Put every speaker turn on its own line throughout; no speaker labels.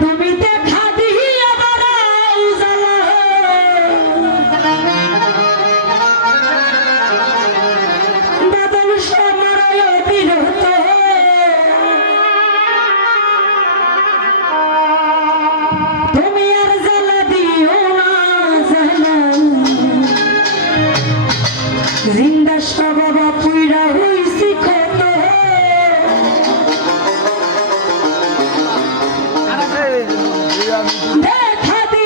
তুমি দেখা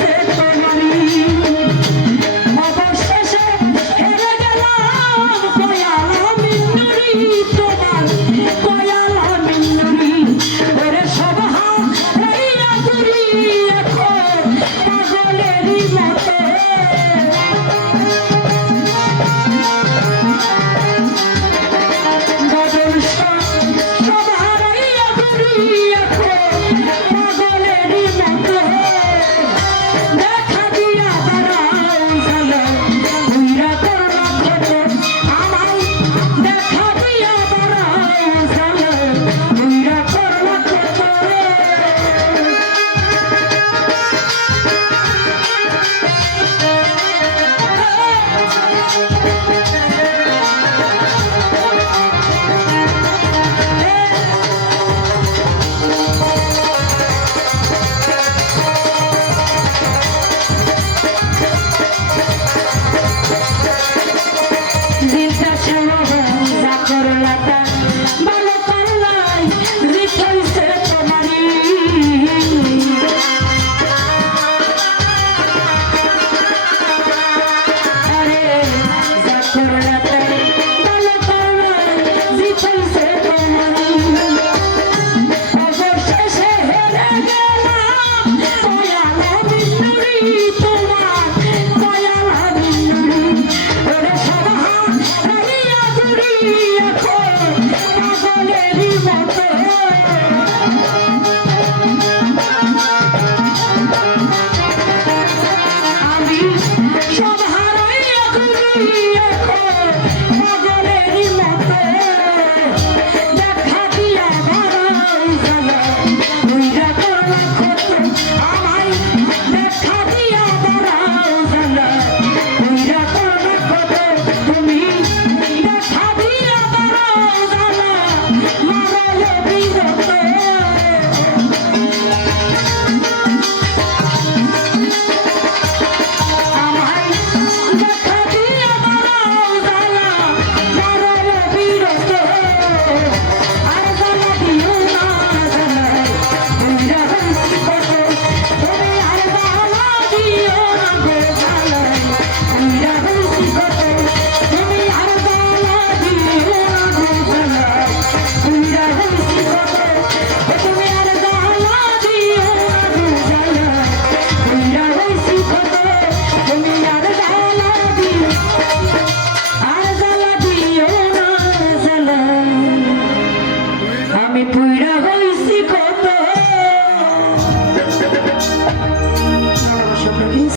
Yeah. Oh,